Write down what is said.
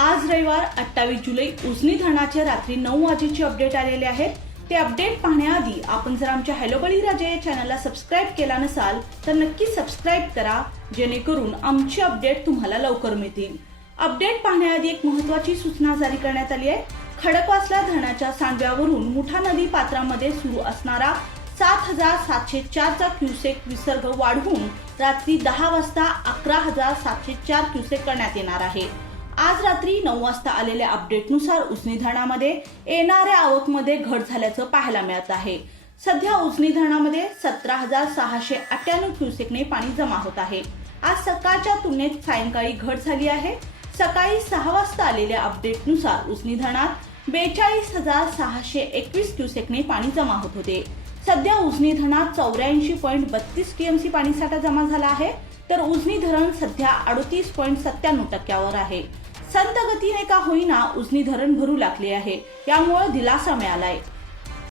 आज रविवार 28 जुलै उजनी धरणाचे रात्री 9 वाजेची अपडेट आलेले आहेत। ते अपडेट पाहण्याआधी आपण जर आमच्या हॅलो बळीराजा या चॅनलला सबस्क्राइब केला नसाल तर नक्की सबस्क्राइब करा, जेणेकरून आमचे अपडेट तुम्हाला लवकर मिळतील। अपडेट पाहण्याआधी एक महत्त्वाची सूचना जारी करण्यात आली आहे। खडकवासला धरणाच्या सांडव्यावरून मुठा नदी पात्रामध्ये सुरू असणारा 7,704 चा क्युसेक विसर्ग वाढवून रात्री 10 वाजता 11,704 क्युसेक करण्यात येणार आहे। आज रात्री 9 वाजता आलेल्या अपडेटनुसार उजनी धरणामध्ये येणाऱ्या आवकमध्ये घट झाल्याचं पाहायला मिळत आहे। सध्या उजनी धरणामध्ये 17,698 क्युसेकने पाणी जमा होत आहे। आज सकाळच्या तुलनेत सायंकाळी घट झाली आहे। सकाळी 6 वाजता आलेल्या अपडेटनुसार उजनी धरणात 42,621 क्युसेकने पाणी जमा होत होते। सध्या उजनी धरणात 84.32 टीएमसी पाणीसाठा जमा झाला आहे, तर उजनी धरण सध्या 38.97% आहे। संत गतीने का होईना उजनी धरण भरू लागले आहे, यामुळे दिलासा मिळालाय।